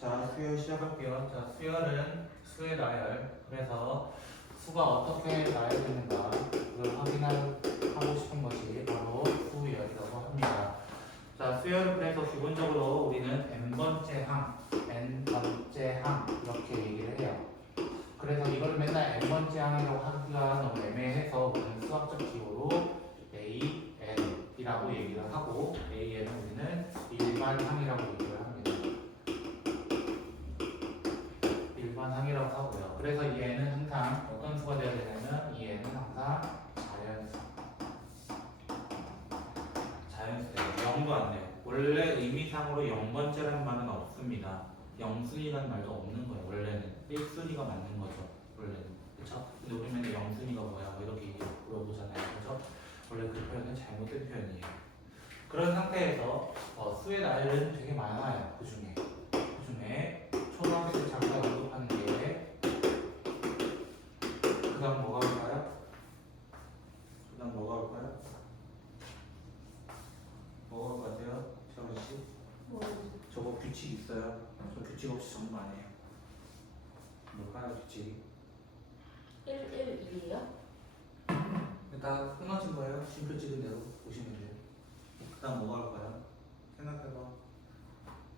자, 수열 시작할게요. 자, 수열은 수의 나열. 그래서 수가 어떻게 나열되는가 그걸 확인하고 싶은 것이 바로 수열이라고 합니다. 자, 수열은 그래서 기본적으로 우리는 n번째 항, n번째 항 이렇게 얘기를 해요. 그래서 이걸 맨날 n번째 항이라고 하기가 너무 애매해서 우리는 수학적 기호로 an이라고 얘기를 하고 an은 우리는 일반항이라고 얘기를 합니다. 일반항이라고 하고요. 그래서 이 n은 항상 어떤 수가 되어야 되냐면 이 n은 항상 자연수. 자연수예요. 0도 안 돼요. 원래 의미상으로 0번째라는 말은 없습니다. 0순위라는 말도 없는 거예요. 원래는 1순위가 맞는 거죠. 원래는. 그쵸? 근데 우리 맨날 0순위가 뭐야? 뭐 이렇게 물어보잖아요. 그죠? 원래 그 표현은 잘못된 표현이에요. 그런 상태에서 수의 나열은 되게 많아요. 그 중에 초등학생 잠깐 언급하는 게 그 다음 뭐가 올까요? 그 다음 뭐가 올까요? 뭐가 올 것 같아요? 재원씨? 저거 규칙 있어요. 저 규칙 없이 정보 안 해요. 뭘까요 규칙이? 112요? 다 끊어진 거예요. 쉼표 찍은 대로 보시면 돼요. 그 다음 뭐가 올까요? 생각해봐.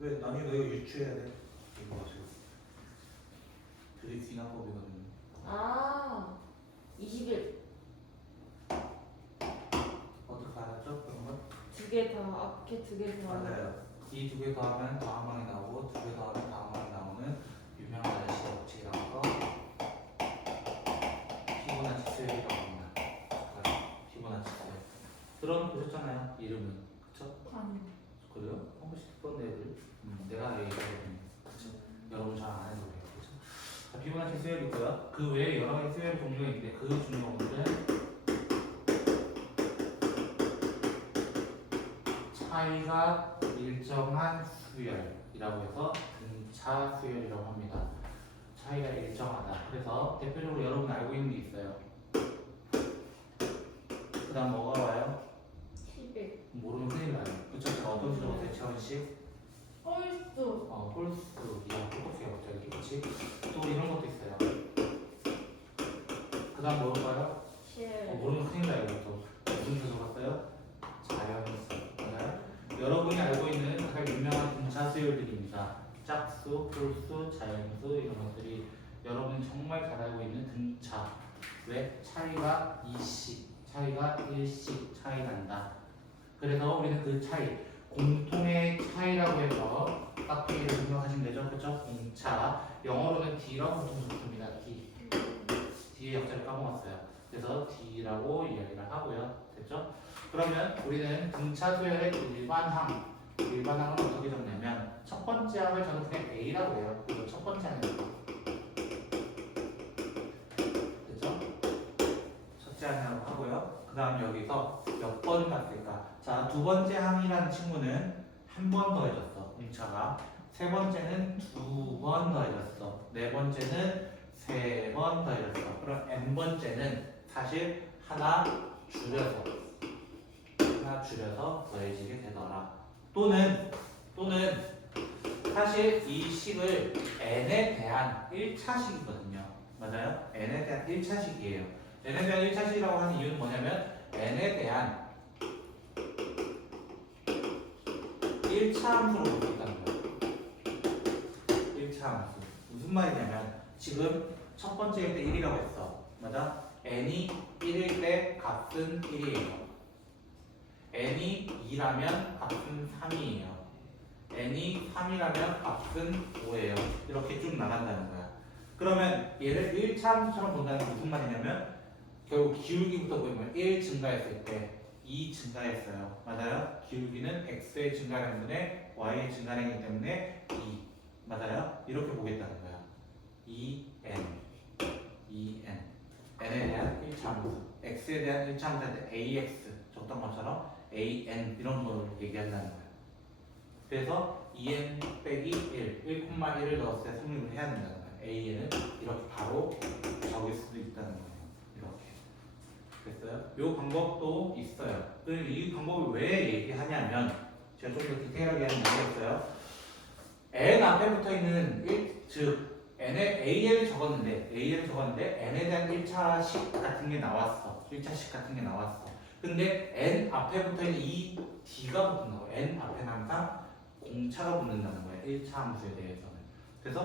왜 나중에 너 이거 유추해야 돼? 이거 보세요. 되게 귀납법이거든요. 아, 21. 어떻게 알았죠? 그런 걸? 두 개 다, 앞에 두 개 다. 맞아요. 이 두 개 더하면 다음항이 나오고 두 개 더하면 다음항이 나오는 유명한 아저씨 법칙이라서 피보나치 수열이라고 합니다. 피보나치 수열. 들어보셨잖아요. 이름은. 그쵸? 아니. 그래요? 한 번씩 듣던데 애들. 내가 얘기하거든요. 그쵸? 여러분 잘 안 해서 그래요. 그쵸? 자, 피보나치 수열이고요. 그 외에 여러 가지 수열 종류가 있는데 그 중에 오늘은 차이가 일정한 수열이라고 해서 등차 수열이라고 합니다. 차이가 일정하다. 그래서 대표적으로 여러분 알고 있는 게 있어요. 그 다음 뭐가 와요? 11. 모르면 큰일 나요. 그쵸? 제가 어떤 수로 대체원식? 홀수. 홀수. 이야, 똑똑해요, 갑자기. 그치? 또 이런 것도 있어요. 그 다음 뭘까요? 7. 모르면 큰일 나요, 이것도. 무슨 수로 갔어요? 자연수. 맞아요? 여러분이 알고 있는 가장 유명한 등차 수열들입니다. 짝수, 홀수, 자연수 이런 것들이 여러분이 정말 잘 알고 있는 등차. 왜? 차이가 2씩, 차이가 1씩 차이 난다. 그래서 우리는 그 차이, 공통의 차이라고 해서 깍두기를 생각하시면 되죠. 그렇죠? 공차. 영어로는 D라고 보통 적습니다. D. D의 역사를 까먹었어요. 그래서 D라고 이야기를 하고요. 됐죠? 그러면 우리는 등차 수열의 일반항은 어떻게 적냐면 첫 번째 항을 저는 그냥 A라고 해요. 이거 첫 번째 항이에요. 됐죠? 첫째 항이라고 하고요. 그 다음 여기서 몇 번 갔을까? 자, 두 번째 항이라는 친구는 한 번 더해졌어. 공차가. 세 번째는 두 번 더해졌어. 네 번째는 세 번 더해졌어. 그럼 n번째는 사실 하나 줄여서 더해지게 되더라. 또는 사실 이 식을 n에 대한 1차식이거든요. 맞아요? n에 대한 1차식이에요. n에 대한 1차식이라고 하는 이유는 뭐냐면 n에 대한 1차 함수로 볼 수 있다는 거예요. 1차 함수. 무슨 말이냐면 지금 첫 번째 때 1이라고 했어. 맞아? n이 1일 때 값은 1이에요. n이 2라면 값은 3이에요. n이 3이라면 값은 5예요. 이렇게 쭉 나간다는 거야. 그러면 얘를 1차 함수처럼 본다는 게 무슨 말이냐면 결국 기울기부터 보면 1 증가했을 때 2 증가했어요. 맞아요? 기울기는 x의 증가량분의 y의 증가량이기 때문에 2. 맞아요? 이렇게 보겠다는 거야. 2n. n에 대한 1차 함수. x에 대한 1차 함수한테 ax 적던 것처럼 an 이런 걸 얘기한다는 거예요. 그래서 2n 빼기 1, 1,1을 넣었을 때 성립을 해야 된다는 거예요. an은 이렇게 바로 적을 수도 있다는 거예요. 이렇게. 됐어요? 이 방법도 있어요. 이 방법을 왜 얘기하냐면 제가 좀 더 디테일하게 하는 이유가 있어요. n 앞에 붙어 있는 1, 즉 n에 AL을 적었는데 n에 대한 1차식 같은 게 나왔어. 1차식 같은 게 나왔어. 근데 n 앞에 붙어 있는 이 d가 붙는다고. n 앞에는 항상 공차가 붙는다는 거야. 1차 함수에 대해서는. 그래서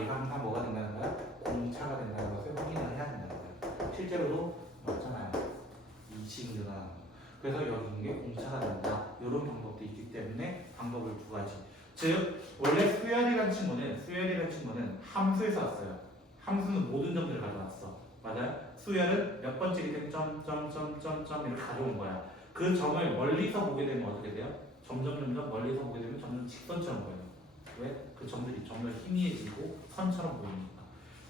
얘가 항상 뭐가 된다는 거야? 공차가 된다는 것을 확인을 해야 된다는 거야. 실제로도 맞잖아요. 이 식이 늘어나는 거. 그래서 여기 있는 게 공차가 된다. 이런 방법도 있기 때문에 방법을 두 가지. 즉 원래 수열이라는 친구는 함수에서 왔어요. 함수는 모든 점들을 가져왔어. 맞아요? 수열은 몇 번째기 때문에 점점점점점 이렇게 가져온 거야. 그 점을 멀리서 보게 되면 어떻게 돼요? 점점 멀리서 보게 되면 점점 직선처럼 보여요. 왜? 그 점들이 점점 희미해지고 선처럼 보이니까.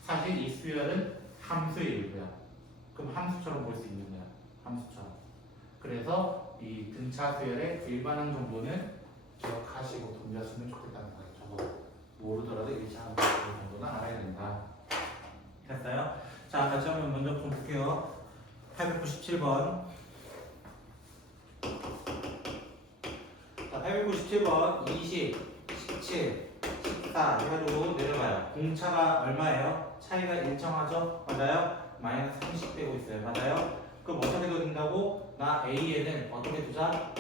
사실 이 수열은 함수의 일부야. 그럼 함수처럼 볼 수 있는 거야. 함수처럼. 그래서 이 등차 수열의 일반항 정도는 기억하시고 덤볐으면 좋겠다는 거예요. 적어도 모르더라도 1차 함수 정도는 알아야 된다. 됐어요? 자, 같이 한번 먼저 좀 볼게요. 897번. 자, 897번 20, 17, 14 해가지고 내려가요. 공차가 얼마예요? 차이가 일정하죠? 맞아요? 마이너스 30 되고 있어요. 맞아요? 그럼 어떻게 된다고? 나 A에는 어떻게 두자?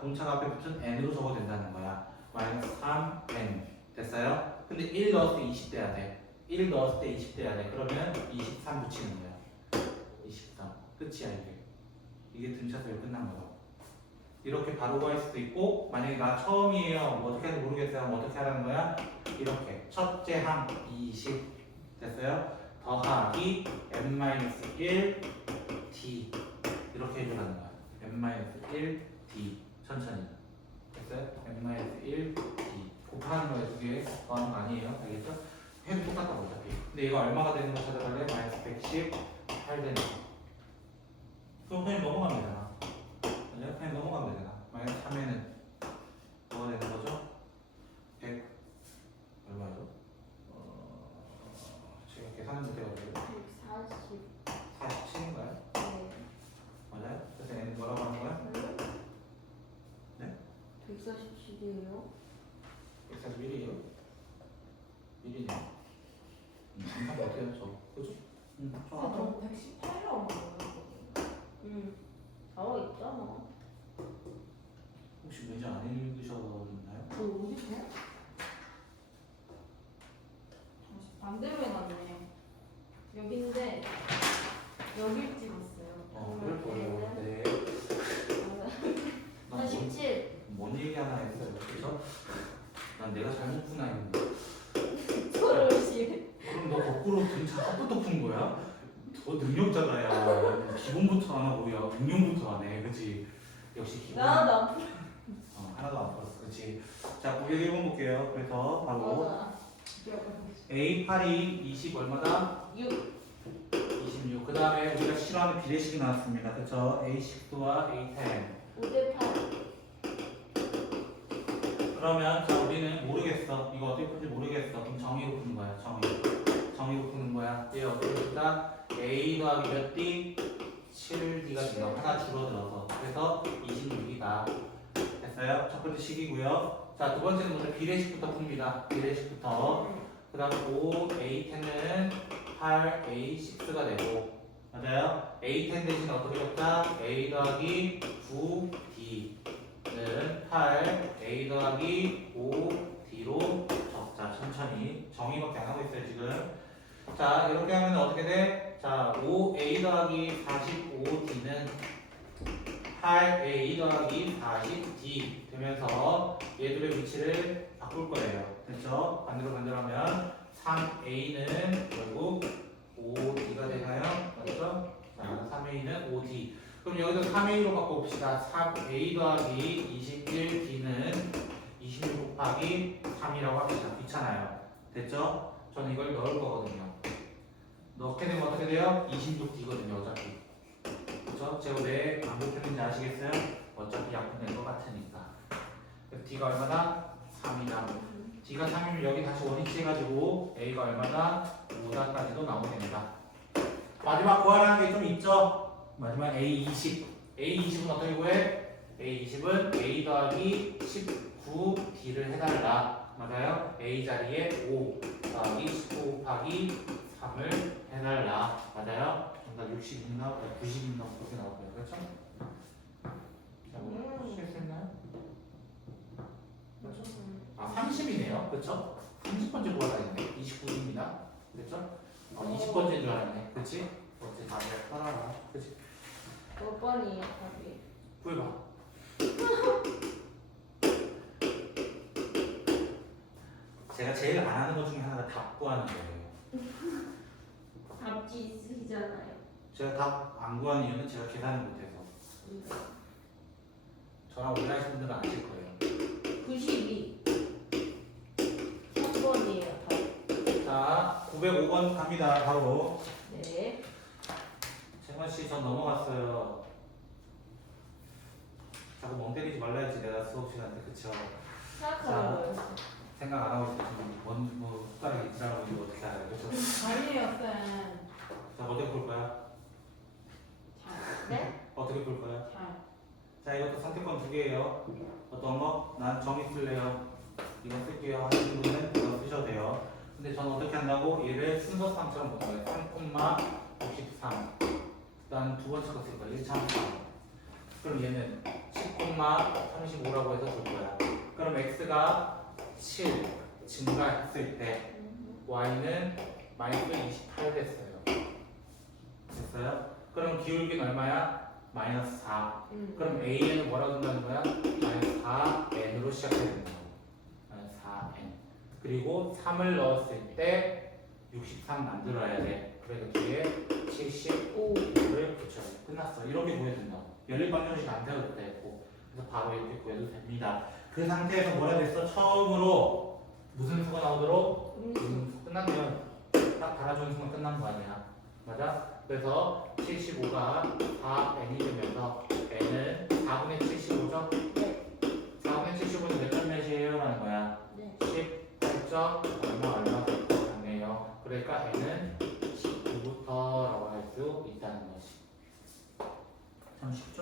공차가 앞에 붙은 n으로 적어도 된다는 거야. 마이너스 3n 됐어요? 근데 1 넣었을 때 20 돼야 돼. 1 넣었을 때 20 돼야 돼. 그러면 23 붙이는 거야. 23 끝이야 이게. 이게 등차수열 끝난 거야. 이렇게 바로 구할 수도 있고, 만약에 나 처음이에요. 뭐 어떻게 하는지 모르겠어요. 그럼 어떻게 하라는 거야? 이렇게 첫째 항 20 됐어요? 더하기 n-1 d 이렇게 해주라는 거야. n-1 d 천천히 됐어요? n-1 d 곱하는 거에 두 개 더하는 거 아니에요. 알겠죠? 해도 똑같다고 어차피. 근데 이거 얼마가 되는 거 찾아갈래? 마이너스 118 되는 거. 그럼 그냥 넘어가면 되잖아. 맞아요? 그냥 넘어가면 되잖아. 마이너스 3에는 뭐가 되는 거죠? 100 얼마죠? 제가 계산을 못해가지고 140. 47인가요? 네. 맞아요? 그래서 얘는 뭐라고 하는 거야? 네? 147이에요. 141이에요? 1이네요. 항상 어때요? 저 그죠? 저 아까 저 118이라고 그러거든요. 나와 있잖아. 혹시 문제 안 읽으셨나요? 그 어디 돼? 잠시 반대로 해놨네. 여긴데 여길 찍었어요. 그럴 거예요. 네. 나 17. 뭔 얘기 하나 했어요. 그래서 난 내가 잘못 푼 아이인데. 서울시. 그럼 너 거꾸로 등차 한번더 푼 거야? 더 능력자다야. 기본부터 안 하고 야 응용부터 하네. 그치? 역시 기본. 나안 하나도 안 풀었어. 그치? 자, 901번 볼게요. 그래서 바로 맞아. A8이 20 얼마다? 6. 26. 그 다음에 우리가 싫어하는 비례식이 나왔습니다. 그쵸? A10와 A10. 5대8. 그러면 자 우리는 모르겠어. 이거 어떻게 푸는지 모르겠어. 그럼 정의로 푸는 거야. 정의로 푸는 거야. 얘 어떻게 풀까? A 더하기 몇 D? 7D가 된다고. 하나 줄어들어서. 그래서 26이다. 됐어요? 첫 번째 식이고요. 자, 두 번째는 먼저 비례식부터 풉니다. 비례식부터. 그 다음 5A10은 8A6가 되고. 맞아요? A10 대신 어떻게 적자? A 더하기 9D는 8 A 더하기 5D로 적자. 천천히 정의밖에 안 하고 있어요 지금. 자, 이렇게 하면 어떻게 돼? 자, 5A 더하기 45D는 8A 더하기 40D 되면서 얘들의 위치를 바꿀 거예요. 됐죠? 반대로 하면 3A는 결국 5D가 되나요? 맞죠? 자, 3A는 5D. 그럼 여기서 3A로 바꿔봅시다. 3A 더하기 21D는 26 곱하기 3이라고 합시다. 귀찮아요. 됐죠? 저는 이걸 넣을 거거든요. 넣게 되면 어떻게 돼요? 26D거든요, 어차피. 그쵸? 제가 왜 반복했는지 아시겠어요? 어차피 약분된 것 같으니까. 그래서 D가 얼마다? 3이다. D가 3이면 여기 다시 원위치 해가지고 A가 얼마다? 5다까지도 나오게 됩니다. 마지막 구하라는 게 좀 있죠? 마지막 A20. A20은 어떻게 구해? A20은 A 더하기 19 B를 해달라. 맞아요? A 자리에 5 더하기 19 곱하기 3을 해달라. 맞아요? 정답 60이나 90이나 그렇게 나올 거예요. 그렇죠? 자, 뭐 실수했나요? 그렇죠? 아 30이네요. 그렇죠? 30번째 거가 있네. 29입니다. 그렇죠? 20번째인 줄 알았네. 그렇지? 어째 답을 따라라. 그렇지? 몇 번이에요, 답이? 구해봐. 제가 제일 안 하는 것 중에 하나가 답 구하는 거예요. 답지 있으시잖아요. 제가 답 안 구하는 이유는 제가 계산을 못해서. 저랑 온라인 분들은 아실 거예요. 92. 3번이에요, 답. 자, 905번 갑니다. 바로. 네. 재건 씨, 전 넘어갔어요. 자꾸 멍 때리지 말라 했지 내가 수업 시간 때. 그쵸? 생각하는 거예요. 생각 안 하고 있으면 뭐 숟가락에 지나가고 있는 거 어떻게 알아요? 그쵸? 아니에요, 쌤. 자, 어떻게 볼 거야? 잘. 네? 어떻게 볼 거야? 잘. 자, 이것도 선택권 두 개예요. 어떤 거? 난 정의 쓸래요. 이거 쓸게요. 하시는 분은 이거 쓰셔도 돼요. 근데 저는 어떻게 한다고? 얘를 순서상처럼 볼 거예요. 3,63. 일단 두 번째 거 쓸 거예요. 1,3. 그럼 얘는 10,35라고 해서 줄 거야. 그럼 x가 7 증가했을 때 y는 마이너스 28 됐어요. 됐어요? 그럼 기울기는 얼마야? 마이너스 4. 그럼 a는 뭐라고 준다는 거야? 마이너스 4n으로 시작해야 되는 거야. 마이너스 4n. 그리고 3을 넣었을 때 63 만들어야 돼. 그래서 뒤에 75를 붙여야 돼. 끝났어. 이렇게 구해야 된다. 연립 방정식 안 되어도 되고. 그래서 바로 이렇게 구해도 됩니다. 그 상태에서 뭐라 됐어? 처음으로 무슨 수가 나오도록? 음수. 끝났네요. 딱 달아주는 순간 끝난 거 아니야. 맞아? 그래서 75가 4n이 되면서 n은 4분의 75죠? 네. 4분의 75는 몇 몇이에요? 라는 거야. 네. 18점 얼마 같네요. 그러니까 n은 19부터라고 할 수 있다는 것이. 참 쉽죠?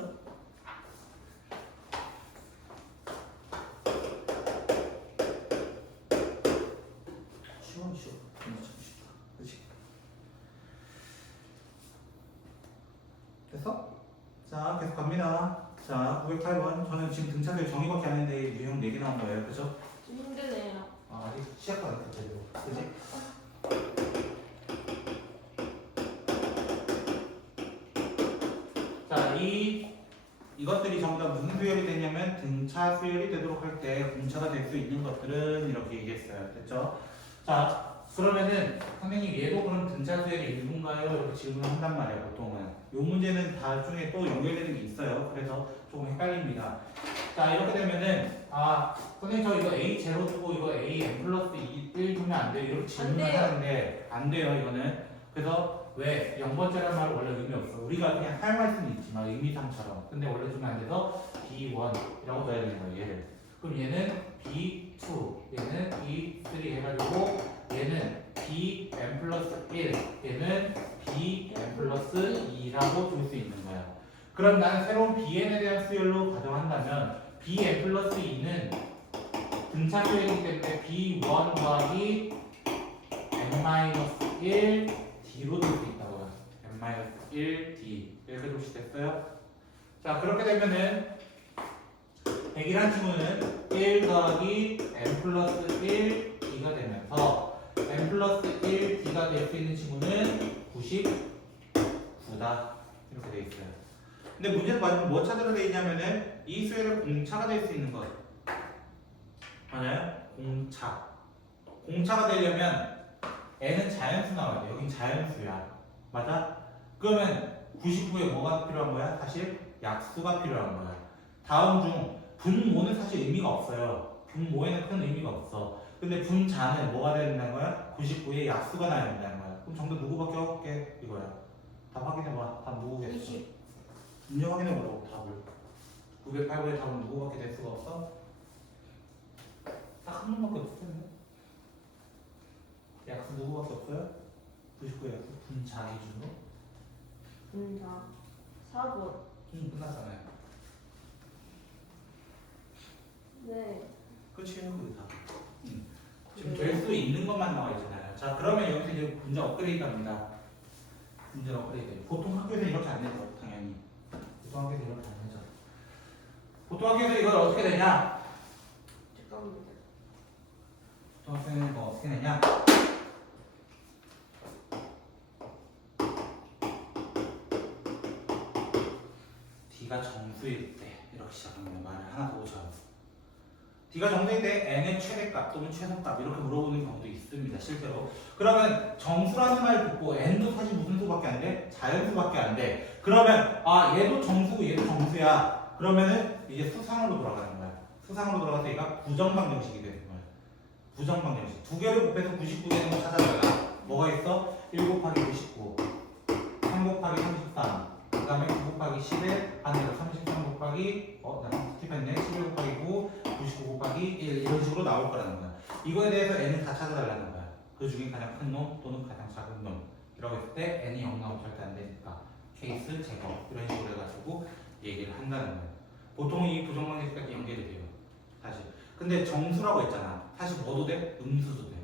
쉬워. 진짜 참 쉽다. 그치? 됐어? 자, 계속 갑니다. 자, 908번. 저는 지금 등차별 정의밖에 안 했는데 유형 4개 나온 거예요. 그죠? 좀 힘드네요. 아, 아직 시작도 안 했어, 제대로. 그지? 자, 이것들이 전부 다 무슨 수열이 되냐면 등차 수열이 되도록 할 때 공차가 될 수 있는 것들은 이렇게 얘기했어요. 됐죠? 자, 그러면은 선생님 얘도 그럼 등차 수열이 일부인가요? 이렇게 질문을 한단 말이에요, 보통은. 요 문제는 나중에 또 연결되는 게 있어요. 그래서 조금 헷갈립니다. 자, 이렇게 되면은 선생님 저 이거 A 제로 두고 이거 A n 플러스 1 두면 안 돼요? 이렇게 질문을 안 돼요. 하는데 안 돼요, 이거는. 그래서 왜? 0번째란 말은 원래 의미 없어. 우리가 그냥 사용할 수는 있지만 의미상처럼. 근데 원래 주면 안 돼서 B1이라고 줘야 되는 거예요, 얘를. 그럼 얘는 B2, 얘는 B3 해가지고 얘는 Bn 플러스 1, 얘는 Bn 플러스 2라고 줄 수 있는 거야. 그럼 나는 새로운 Bn에 대한 수열로 가정한다면 Bn 플러스 2는 등차 수열이기 때문에 B1 더하기 n-1 D로 될 수 있다고요. n-1D 이렇게 도시 됐어요? 자, 그렇게 되면은 100이란 친구는 1 더하기 n 플러스 1 D가 되면서 n 플러스 1 D가 될 수 있는 친구는 99다 이렇게 돼 있어요. 근데 문제에서 맞으면 뭐 찾으러 돼 있냐면은 이 수열의 공차가 될 수 있는 것. 맞아요? 공차가 되려면 n은 자연수 나와야 돼. 여긴 자연수야. 맞아? 그러면 99에 뭐가 필요한 거야? 사실 약수가 필요한 거야. 다음 중 분모는 사실 의미가 없어요. 분모에는 큰 의미가 없어. 근데 분자는 뭐가 돼야 된다는 거야? 99에 약수가 나야 된다는 거야. 그럼 정답 누구밖에 없게? 이거야. 답 확인해봐. 답 누구겠어? 20. 문제 확인해보라고 답을. 908번의 답은 누구밖에 될 수가 없어? 딱 한 번밖에 없을 텐데. 약수 누구밖에 없어요? 99의 약수 분자 기준으로? 분자. 4번. 끝났잖아요. 네. 끝이에요, 그게 다. 지금 될 수 있는 것만 나와 있잖아요. 자, 그러면 여기서 이제 문제 업그레이드 합니다. 문제 업그레이드. 보통 학교에서 이렇게 안 되죠, 당연히. 보통 학교에서 이렇게 안 되죠. 보통 학교에서 이걸 어떻게 되냐? 잠깐만요. 보통 학교에는 뭐 어떻게 되냐? D가 정수일 때 이렇게 시작합니다. 말을 하나 더 오셔요. D가 정수일 때 n의 최대값 또는 최소값 이렇게 물어보는 경우도 있습니다. 실제로. 그러면 정수라는 말 듣고 n도 사실 무슨 수밖에 안 돼? 자연수밖에 안 돼. 그러면 아 얘도 정수고 얘도 정수야. 그러면은 이제 수상으로 돌아가는 거야. 수상으로 돌아가서 얘가 부정방정식이 되는 거야. 부정방정식. 두 개를 곱해서 99 되는 거 찾아다가 뭐가 있어? 1 곱하기 99, 3 곱하기 33. 그 다음에 9 곱하기 11, 반대로 33 곱하기 나 스킵했네. 11 곱하기 9, 99 곱하기 1 이런 식으로 나올 거라는 거야. 이거에 대해서 n을 다 찾아달라는 거야. 그 중에 가장 큰 놈 또는 가장 작은 놈이라고 했을 때 n이 0 나오면 절대 안 되니까 케이스 제거 이런 식으로 해가지고 얘기를 한다는 거야. 보통 이 부정방정식까지 연결이 돼요. 사실. 근데 정수라고 했잖아. 사실 뭐도 돼? 음수도 돼.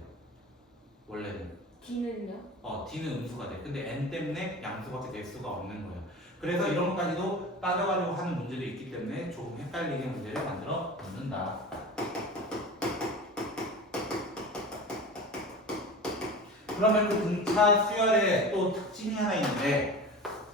원래는. D는요? D는 음수가 돼. 근데 n 때문에 양수밖에 될 수가 없는 거예요. 그래서 이런 것까지도 따져가려고 하는 문제도 있기 때문에 조금 헷갈리게 문제를 만들어 놓는다. 그러면 그 등차 수열의 또 특징이 하나 있는데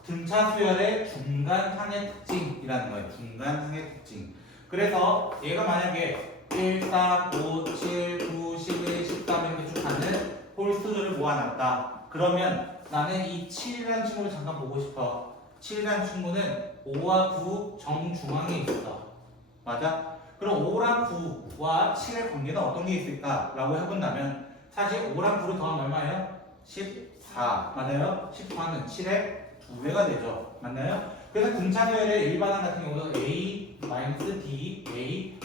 등차 수열의 중간 항의 특징이라는 거예요. 중간 항의 특징. 그래서 얘가 만약에 1, 3, 5, 7, 9, 11, 13 이렇게 쭉 가는 홀수를 모아놨다. 그러면 나는 이 7이라는 친구를 잠깐 보고 싶어. 7이라는 친구는 5와 9 정중앙에 있어. 맞아? 그럼 5랑 9와 7의 관계는 어떤 게 있을까? 라고 해본다면 사실 5랑 9를 더하면 얼마예요? 14. 맞아요? 14는 7의 2배가 되죠. 맞나요? 그래서 등차수열의 일반항 같은 경우도 A, D,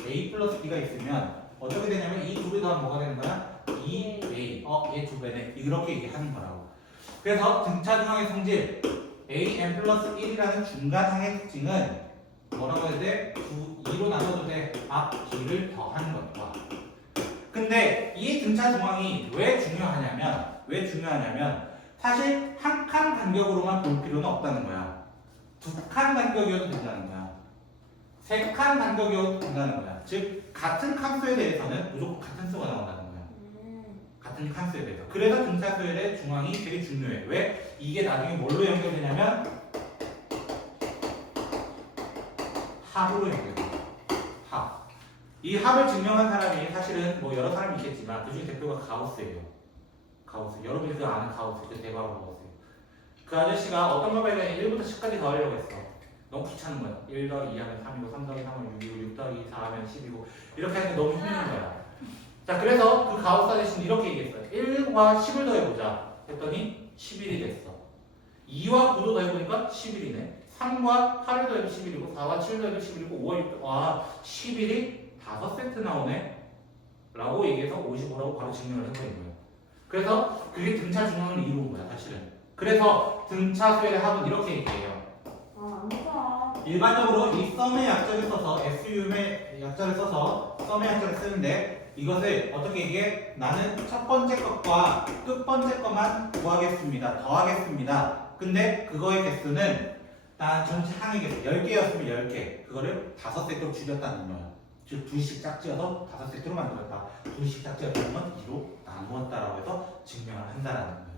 A 플러스 B가 있으면 어떻게 되냐면 이 둘이 더하면 뭐가 되는 거야? 2A. 얘 2배네. 이렇게 얘기하는 거라고. 그래서 등차중앙의 성질 AN 플러스 1이라는 중간항의 특징은 뭐라고 해야 돼? 2로 나눠도 돼. 앞 B를 더하는 것과. 근데 이 등차중앙이 왜 중요하냐면 사실 한 칸 간격으로만 볼 필요는 없다는 거야. 두 칸 간격이어도 된다는 거야. 세 칸 간격이어도 된다는 거야. 즉 같은 칸수에 대해서는 무조건 같은 수가 나온다는 거야. 같은 칸수에 대해서. 그래서 등차수열의 중앙이 되게 중요해. 왜? 이게 나중에 뭘로 연결되냐면 합으로 연결돼. 합. 이 합을 증명한 사람이 사실은 뭐 여러 사람이 있겠지만 그중에 대표가 가우스예요. 가우스. 여러분이 그 아는 가우스. 그 대박으로 가우스예요. 그 아저씨가 어떤 걸 발견해 1부터 10까지 더하려고 했어. 너무 귀찮은 거야. 1 더하기 2 하면 3이고 3 더하기 3하면 6이고 6 더하기 4 하면 10이고 이렇게 하는 게 너무 힘든 거야. 자, 그래서 그 가우스 아저씨는 이렇게 얘기했어요. 1과 10을 더해보자 했더니 11이 됐어. 2와 9도 더해보니까 11이네. 3과 8을 더해도 11이고 4와 7을 더해도 11이고 5와 6도 11이 5세트 나오네 라고 얘기해서 55라고 바로 증명을 해버린 거예요. 그래서 그게 등차 중앙을 이루는 거야 사실은. 그래서 등차 수열의 합은 이렇게 얘기해요. 일반적으로 이 썸의 약자를 써서 SU의 약자를 써서 썸의 약자를 쓰는데 이것을 어떻게 얘기해? 나는 첫 번째 것과 끝 번째 것만 구하겠습니다. 더하겠습니다. 근데 그거의 개수는 난 전체 항의 개수 10개였으면 10개. 그거를 5세트로 줄였다는 거야. 즉 2씩 짝지어서 5세트로 만들었다. 2씩 짝지었다는 건 2로 나누었다라고 해서 증명을 한다라는 거예요.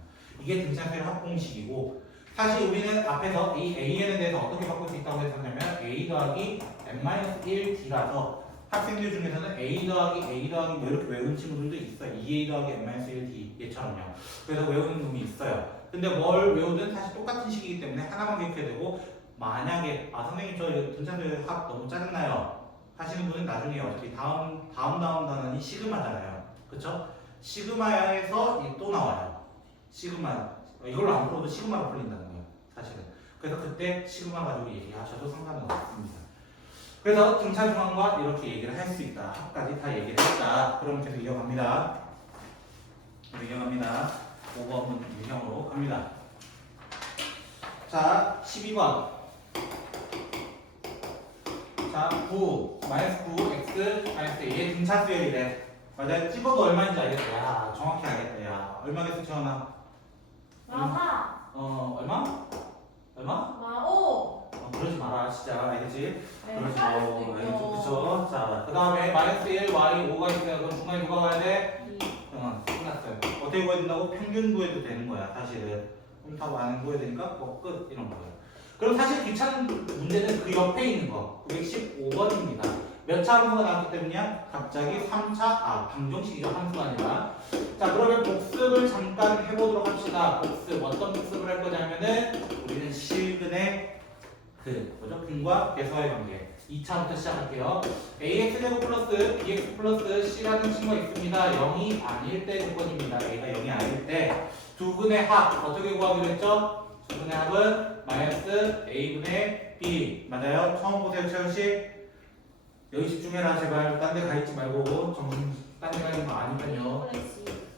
이게 등차수열 합공식이고 사실 우리는 앞에서 이 AN에 대해서 어떻게 바꿀 수 있다고 했었냐면 A 더하기 N-1D라서 학생들 중에서는 A 더하기 뭐 이렇게 외우는 친구들도 있어요. 2A 더하기 N-1D 얘처럼요. 그래서 외우는 놈이 있어요. 근데 뭘 외우든 사실 똑같은 식이기 때문에 하나만 기억해야 되고 만약에 선생님 저 등차수열 합 너무 짜증나요 하시는 분은 나중에 어차피 다음 단원이 시그마잖아요. 그쵸? 시그마에서 또 나와요. 시그마 이걸로 안 풀어도 시그마로 풀린다는 거예요. 사실은. 그래서 그때 시그마 가지고 얘기하셔도 상관은 없습니다. 그래서 등차 중앙과 이렇게 얘기를 할 수 있다. 합까지 다 얘기를 했다. 그럼 계속 이어갑니다. 5번은 유형으로 갑니다. 자, 12번. 자, 9, 마이너스 9, x, 마이너스 얘 등차수열이래. 맞아요? 찍어도 얼마인지 알겠다. 야, 정확히 알겠다. 야, 얼마겠어, 채원아? 마사. 얼마? 얼마? 마오. 그러지 마라, 진짜. 알겠지? 네, 그러지 마. 헷갈릴 수도 알겠죠? 있죠. 그쵸? 자, 그 다음에 마이너스 1, y, 5가 있어요. 그럼 중간에 누가 가야 돼? 이. 끝났어요. 어떻게 구해야 된다고? 평균 구해도 되는 거야, 사실은. 그럼 다 많은 구해야 되니까, 끝. 이런 거예요. 그럼 사실 귀찮은 문제는 그 옆에 있는 거. 915번입니다. 몇 차 함수가 나왔기 때문이야? 갑자기 3차, 방정식이죠. 함수가 아니라. 자, 그러면 복습을 잠깐 해보도록 합시다. 복습. 어떤 복습을 할 거냐면은, 우리는 실근의 근과 계수와의 관계. 2차부터 시작할게요. ax제곱 플러스 bx 플러스 c라는 친구가 있습니다. 0이 아닐 때 조건입니다. a가 0이 아닐 때. 두 근의 합, 어떻게 구하기로 했죠? 두 근의 합은 마이너스 a분의 b. 맞아요? 처음 보세요, 채연씨. 여기 집중해라, 제발. 딴 데 가 있지 말고. 정신, 딴 데 가 있는 거 아니면요.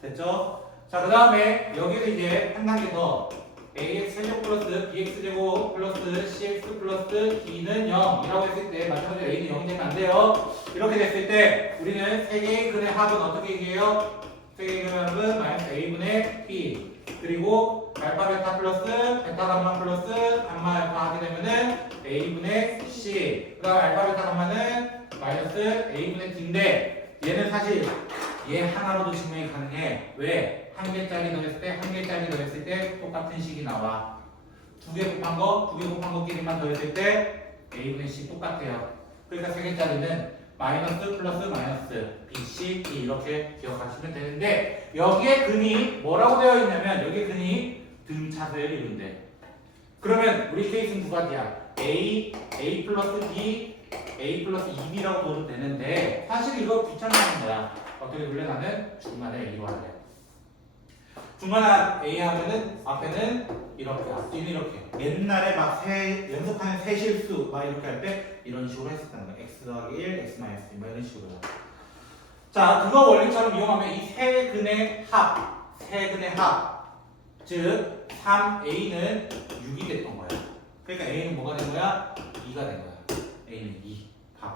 됐죠? 자, 그 다음에 여기서 이제 한 단계 더. ax 세제곱 플러스 bx 제곱 플러스 cx 플러스 d는 0이라고 했을 때 마찬가지로 a는 0이 되면 안 돼요. 이렇게 됐을 때 우리는 세 개의 근의 합은 어떻게 얘기해요? 세 개의 근의 합은 마이너스 a분의 b 그리고 알파 베타 플러스 베타 감마 플러스 감마 알파 하게 되면은 a분의 c 그 다음 알파 베타 감마는 마이너스 a분의 d인데 얘는 사실 얘 하나로도 증명이 가능해. 왜? 한 개짜리 더했을 때, 한 개짜리 더했을 때 똑같은 식이 나와. 두 개 곱한 것끼리만 더했을 때 a분의 c 똑같아요. 그러니까 세 개짜리는 마이너스 플러스 마이너스 b, c, d 이렇게 기억하시면 되는데 여기에 근이 뭐라고 되어 있냐면 여기에 근이 등차수열이 있는데 그러면 우리 케이스는 두 가지야. a 플러스 b, a 플러스 2b라고 둬도 되는데 사실 이거 귀찮아하는 거야. 어떻게 볼래? 나는 중간에 a로 할래. 중간에 A 하면은 앞에는 이렇게, 앞뒤는 이렇게. 옛날에 막 연속하는 세 실수 막 이렇게 할 때 이런 식으로 했었다는 거야. x 더하기 1, x 마이너스 1, 막 이런 식으로. 자, 그거 원리처럼 이용하면 이 세 근의 합, 즉 3a는 6이 됐던 거야. 그러니까 a는 뭐가 된 거야? 2가 된 거야. a는 2, 바로.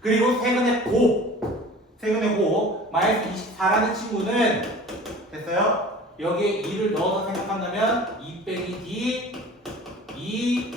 그리고 세 근의 곱, 마이너스 24라는 친구는 됐어요? 여기에 2를 넣어서 생각한다면 2 빼기 d, 2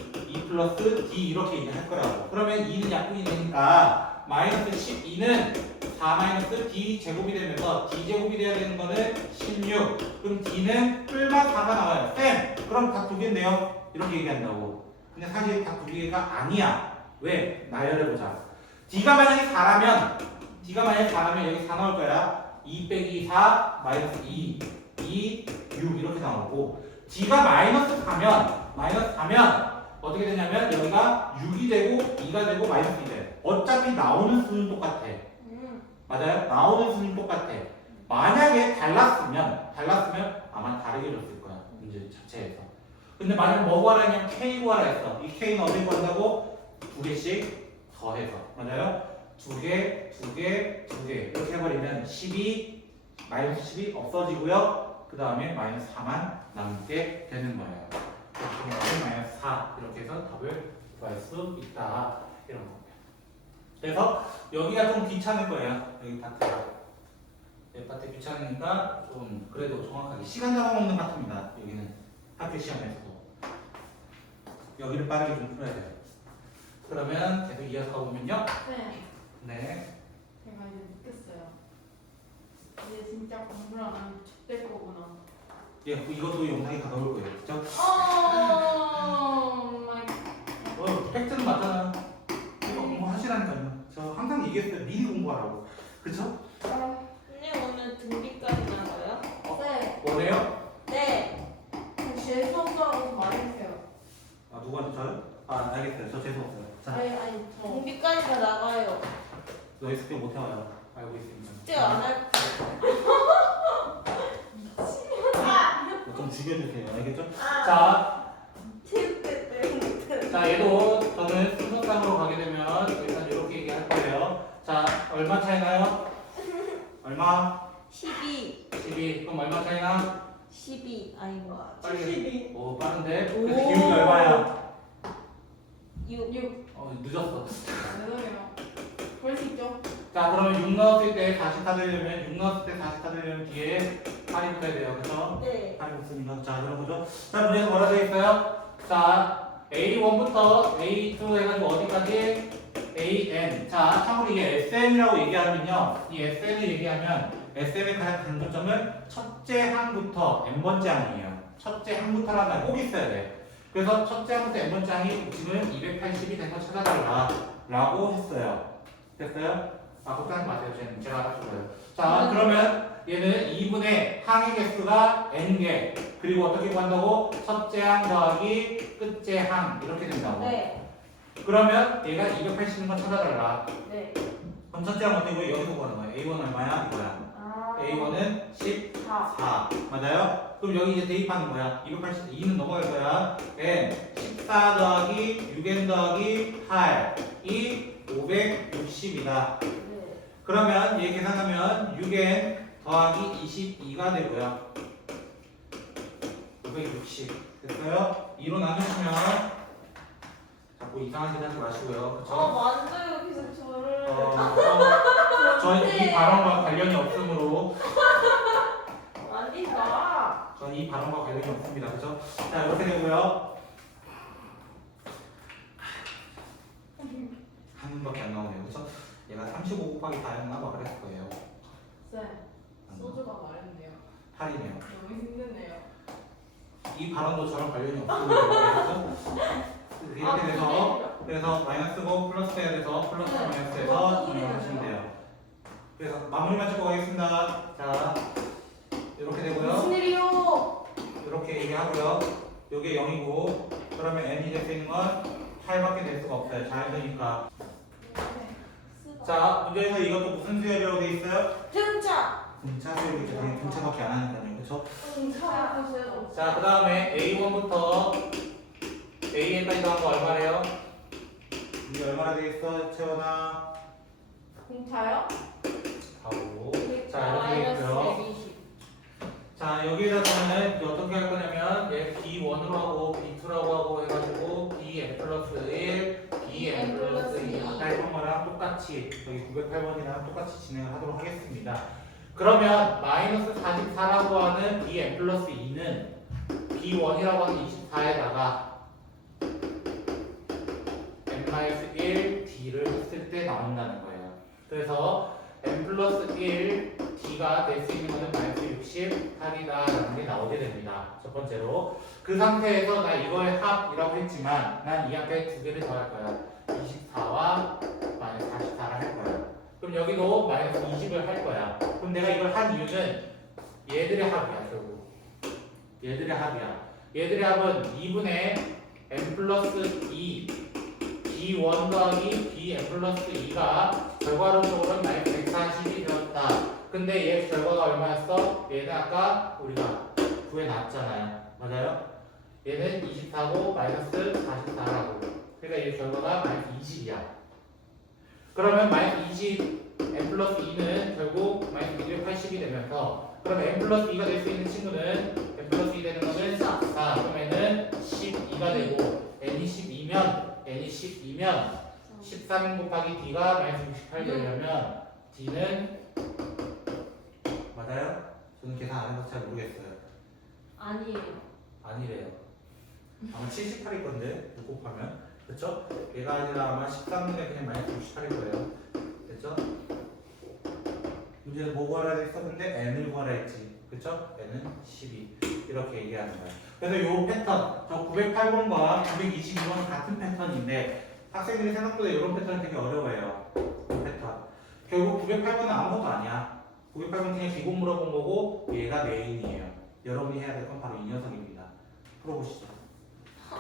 플러스 d 이렇게 얘기할 거라고. 그러면 2는 약분이 되니까 마이너스 12는 4 마이너스 d 제곱이 되면서 d 제곱이 돼야 되는 거는 16. 그럼 d는 뿔만 4가 나와요. 쌤! 그럼 다 두 개인데요? 이렇게 얘기한다고. 근데 사실 다 두 개가 아니야. 왜? 나열해보자. d가 만약에 4라면 여기 4 나올 거야. 2 빼기 4 마이너스 2 6 이렇게 나오고 d가 마이너스 4면 어떻게 되냐면 여기가 6이 되고 2가 되고 마이너스 2가 돼. 어차피 나오는 수는 똑같아. 맞아요? 나오는 수는 똑같아. 만약에 달랐으면 아마 다르게 줬을 거야. 문제 자체에서. 근데 만약 뭐 구하라 했냐면 k 구하라 했어. 이 k는 어떻게 구한다고? 두 개씩 더해서. 맞아요? 두 개 이렇게 해버리면 12 마이너스 10이 없어지고요. 그 다음에 마이너스 4만 남게 되는 거예요. 그래서 마이너스 4 이렇게 해서 답을 구할 수 있다. 이런 겁니다. 그래서 여기가 좀 귀찮을 거예요. 여기 파트가. 이 파트 귀찮으니까 좀 그래도 정확하게 시간 잡아먹는 파트입니다. 여기는 학교 시험에서도. 여기를 빠르게 좀 풀어야 돼요. 그러면 계속 이어서 가보면요. 네. 제가 이제 느꼈어요. 이제 진짜 공부를 안 하면 X될 거구나. 예, 이것도 영상에 다 넣을 거예요. 그죠? 마이 팩트는 맞잖아. 이거 공부하시라니까요. 저 항상 얘기했어요. 미리 공부하라고. 그쵸? 선생님 오늘 등비까지 나가요? 네. 뭐래요? 네. 제 수업서라고 말해주세요. 아, 누구한테 저요? 아, 알겠어요. 저 재수없어요. 자, 아니 저. 등비까지 다 나가요. 너희 숙제 못 해와요. 알고 있습니다. 숙제 안 할. 좀 죽여주세요. 알겠죠? 아. 자, 체육대 때. 자, 얘도 저는 순서상으로 가게 되면 일단 이렇게 얘기할 거예요. 자, 얼마 차이 나요? 얼마? 12. 12. 그럼 얼마 차이 나? 12. 아이고. 빨리. 72. 오, 빠른데? 오. 그래서 기울기 얼마야? 6. 늦었어. 죄송해요. 그럴 수 있죠. 자, 그러면 6 넣었을 때 40타 되려면 6 넣었을 때 40타 되려면 뒤에 8이 붙어야 돼요. 그쵸? 네. 8이 붙습니다. 자, 들어보죠. 자, 문제에서 뭐라 되어 있어요? 자, A1부터 A2 해가지고 어디까지? AN. 자, 참고로 이게 SN이라고 얘기하면요. 이 SN을 얘기하면 SN의 가장 강조점은 첫째 항부터 n번째 항이에요. 첫째 항부터라는 말 꼭 있어야 돼. 그래서 첫째 항부터 n번째 항이 지금 280이 돼서 찾아달라 라고 했어요. 됐어요? 걱정하지 마세요. 제가 알아줘요. 자, 그러면 얘는 2분의 항의 개수가 n개. 그리고 어떻게 구한다고? 첫째 항 더하기 끝째 항. 이렇게 된다고. 네. 그러면 얘가 280인 건 찾아달라. 네. 그럼 첫째 항 어떻게 구해? 여기서 구하는 거야. A1 얼마야? 이거야. 아. A1은 4. 14. 맞아요? 그럼 여기 이제 대입하는 거야. 282는 넘어갈 거야. n 14 더하기 6n 더하기 8이 560이다. 네. 그러면 얘 계산하면 6n 더하기 22가 되고요. 560 됐어요? 2로 나누시면 자꾸 이상한 짓 하지 마시고요. 그쵸? 맞아요. 계속 저를. 저희 이 발언과 관련이 없으므로 아니다. 저희 이 발언과 관련이 없습니다. 그쵸? 자, 이렇게 되고요. 한 분밖에 안 나오네요. 그쵸? 얘가 35 곱하기 4였나? 막 그랬을 거예요. 쌤, 소주가 말했네요. 8이네요. 너무 힘드네요. 이 발언도 저랑 관련이 없습니다. 이렇게 돼서 그래서 마이너스고 플러스 해야 돼서 플러스 마이너스해서 정리하시면 돼요. 그래서 마무리만 찍고 가겠습니다. 자, 이렇게 되고요. 무슨 일이요? 이렇게 얘기하고요. 요게 0이고 그러면 n이 될 수 있는 건 8밖에 될 수가 없어요. 자연수니까. 자, 문제에서 이것도 무슨 수열이라고 돼 있어요? 등차. 등차 수열이죠. 당연히 등차밖에 안 하니까요. 그렇죠? 등차. 자, 그 다음에 A1부터 AN까지 더한 거 얼마래요? 이게 얼마나 되겠어, 채원아? 공차요? 하고. 자, 이렇게 되겠고요. 120. 자, 여기에다가는 이제 어떻게 할 거냐면 얘 B1으로 하고 B2라고 하고 해가지고 BN 플러스 1, BN 플러스 2 아까 했던 거랑 똑같이 여기 908번이랑 똑같이 진행을 하도록 하겠습니다. 그러면 마이너스 44라고 하는 BN 플러스 2는 B1이라고 하는 24에다가 n-1 d를 했을 때 나온다는 거예요. 그래서 n 플러스 1 d가 될 수 있는 것은 마이너스 68이다 라는 게 나오게 됩니다. 첫 번째로 그 상태에서 나 이거의 합이라고 했지만 난 이 앞에 두 개를 더할 거야. 24와 마이너스 44를 할 거야. 그럼 여기도 마이너스 20을 할 거야. 그럼 내가 이걸 한 이유는 얘들의 합이야. 결국 얘들의 합이야. 얘들의 합은 2분의 n 플러스 2 B1 더하기 Bn 플러스 2가 결과론적으로는 마이너스 140이 되었다. 근데 얘 결과가 얼마였어? 얘는 아까 우리가 구해놨잖아요. 맞아요? 얘는 24고 마이너스 44라고. 그러니까 얘 결과가 마이너스 20이야. 그러면 마이너스 20 n 플러스 2는 결국 마이너스 280이 되면서 그러면 n 플러스 2가 될 수 있는 친구는 n 플러스 2 되는 거는 4. 그럼 n은 12가 되고 n이 12면 n이 12면 13 곱하기 d가 마이너스 68 되려면 d는 맞아요? 저는 계산 안 해서 잘 모르겠어요. 아니에요. 아니래요. 아마 78일 건데 6 곱하면 그쵸? 얘가 아니라 아마 13분의 그냥 마이너스 68일 거예요. 됐죠? 문제는 뭐 구하라 했었는데 n을 구하라 했지. 그쵸? n은 12 이렇게 얘기하는 거예요. 그래서 요 패턴 저 908번과 922번 같은 패턴인데 학생들이 생각보다 이런 패턴이 되게 어려워해요. 이 패턴 결국 908번은 아무것도 아니야. 908번 그냥 기본 물어본 거고 얘가 메인이에요. 여러분이 해야 될 건 바로 이 녀석입니다. 풀어보시죠.